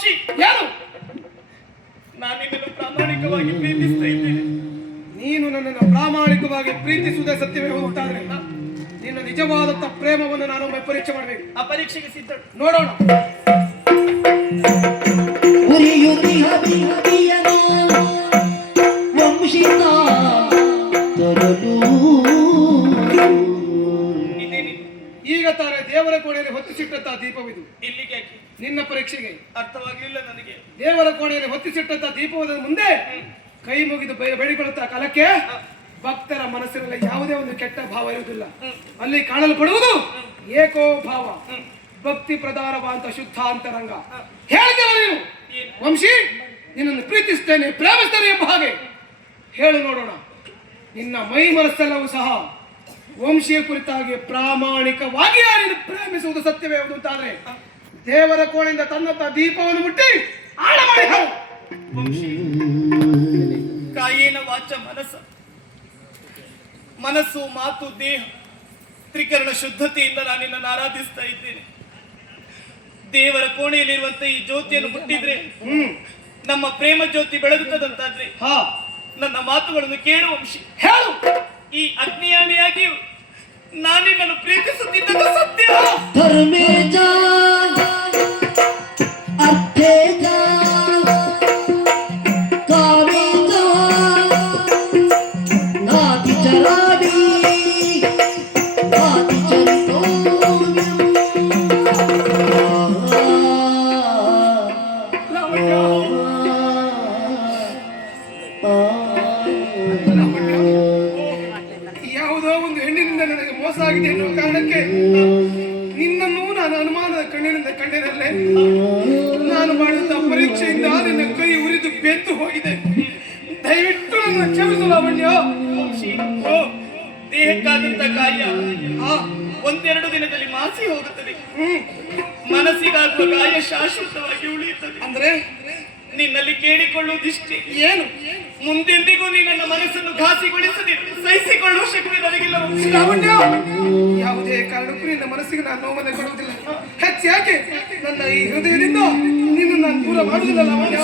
ವಂಶಿ ಯಾರು? ನಾನು ನಿನ್ನನ್ನು ಪ್ರಾಮಾಣಿಕವಾಗಿ ಪ್ರೀತಿಸ್ತಾ ಇದ್ದೇನೆ. ನೀನು ನನ್ನನ್ನು ಪ್ರಾಮಾಣಿಕವಾಗಿ ಪ್ರೀತಿಸುವುದೇ ಸತ್ಯವೇ ಹೋಗುತ್ತಾದ್ರೆ ನಿನ್ನ ನಿಜವಾದಂತ ಪ್ರೇಮವನ್ನು ನಾನೊಮ್ಮೆ ಪರೀಕ್ಷೆ ಮಾಡಬೇಕು. ಆ ಪರೀಕ್ಷೆಗೆ ಸಿದ್ಧ ನೋಡೋಣ. ಈಗ ತಾನೇ ದೇವರ ಕೋಣೆಯಲ್ಲಿ ಹೊತ್ತಿಸಿಟ್ಟಂತ ದೀಪವಿದು. ಇಲ್ಲಿಗೆ ನಿನ್ನ ಪರೀಕ್ಷೆಗೆ ಅರ್ಥವಾಗಲಿಲ್ಲ ನನಗೆ. ದೇವರ ಕೋಣೆಯಲ್ಲಿ ಹೊತ್ತಿಸಿಟ್ಟಂತ ದೀಪದ ಮುಂದೆ ಕೈ ಮುಗಿದು ಬೇಡಿಕೊಳ್ಳುತ್ತಾ ಕಾಲಕ್ಕೆ ಭಕ್ತರ ಮನಸ್ಸಿನಲ್ಲಿ ಯಾವುದೇ ಒಂದು ಕೆಟ್ಟ ಭಾವ ಇರುವುದಿಲ್ಲ. ಅಲ್ಲಿ ಕಾಣಲ್ಪಡುವುದು ಏಕೋ ಭಾವ, ಭಕ್ತಿ ಪ್ರಧಾನವಾದಂತ ಶುದ್ಧ ಅಂತರಂಗ. ಹೇಳ್ತೇವ ನೀನು ವಂಶಿ ನಿನ್ನನ್ನು ಪ್ರೀತಿಸ್ತೇನೆ ಪ್ರೇಮಿಸ್ತೇನೆ ಎಂಬ ಹಾಗೆ ಹೇಳು ನೋಡೋಣ. ನಿನ್ನ ಮೈ ಮನಸ್ಸೆಲ್ಲವೂ ಸಹ ವಂಶಿಯ ಕುರಿತಾಗಿ ಪ್ರಾಮಾಣಿಕವಾಗಿ ನೀನು ಪ್ರೇಮಿಸುವುದು ಸತ್ಯವೇ ಹೌದು ಅಂತಾದ್ರೆ ದೇವರ ಕೋಣೆಯಿಂದ ತನ್ನಂತ ದೀಪವನ್ನು ಮುಟ್ಟಿ ಆಳ ಮಾಡಿ ಕಾಯೇನ ವಾಚ ಮನಸ್ಸು ಮಾತು ದೇಹ ತ್ರಿಕರಣ ಶುದ್ಧತೆಯಿಂದ ನಾನು ನಿನ್ನನ್ನು ಆರಾಧಿಸ್ತಾ ಇದ್ದೇನೆ. ದೇವರ ಕೋಣೆಯಲ್ಲಿರುವಂತ ಈ ಜ್ಯೋತಿಯನ್ನು ಮುಟ್ಟಿದ್ರೆ ನಮ್ಮ ಪ್ರೇಮ ಜ್ಯೋತಿ ಬೆಳಗುತ್ತದಂತಾದ್ರೆ ನನ್ನ ಮಾತುಗಳನ್ನು ಕೇಳು ವಂಶಿ. ಹೇಳು. ಈ ಅಗ್ನಿಯಾನಿಯಾಗಿ ನಾನಿನ್ನನ್ನು ಪ್ರೀತಿಸುತ್ತಿದ್ದ ಸತ್ಯ. ಯಾವುದೋ ಒಂದು ಹೆಣ್ಣಿನಿಂದ ನನಗೆ ಮೋಸ ಆಗಿದೆ ಎನ್ನುವ ಕಾರಣಕ್ಕೆ ನಿನ್ನನ್ನು ನಾನು ಅನುಮಾನದ ಕಣ್ಣಿನಿಂದ ಕಂಡಿರಲ್ಲೇ ನಾನು ಮಾಡಿದ ಪರೀಕ್ಷೆಯಿಂದ ನಿನ್ನ ಕೈ ಉರಿದು ಬೆಂದು ಹೋಗಿದೆ. ದಯವಿಟ್ಟು ನನ್ನ ಕ್ಷಮಿಸು ಲಾವಣ್ಯ. ದೇಹಕ್ಕಾದಂತ ಗಾಯ ಒಂದೆರಡು ದಿನದಲ್ಲಿ ಮಾಸಿ ಹೋಗುತ್ತದೆ. ಮನಸ್ಸಿಗಾಗುವ ಗಾಯ ಶಾಶ್ವತವಾಗಿ ಉಳಿಯುತ್ತದೆ. ಅಂದ್ರೆ ನಿನ್ನಲ್ಲಿ ಕೇಳಿಕೊಳ್ಳುವುದಿಷ್ಟೇ, ಏನು ಮುಂದೆಂದಿಗೂ ನೀ ನನ್ನ ಮನಸ್ಸನ್ನು ಘಾಸಿಗೊಳಿಸದೆ ಸಹಿಸಿಕೊಳ್ಳುವ ಶಕ್ತಿ ನನಗಿಲ್ಲ ಲಾವಣ್ಯ. ಯಾವುದೇ ಕಾರಣಕ್ಕೂ ನಿನ್ನ ಮನಸ್ಸಿಗೆ ನಾನು ನೋವನ್ನು ಕೊಡುವುದಿಲ್ಲ. ಹೆಚ್ಚಾಗಿ ನನ್ನ ಈ ಹೃದಯದಿಂದ ನೀನು ನಾನು ದೂರ ಮಾಡುವುದಿಲ್ಲ ಲಾವಣ್ಯ.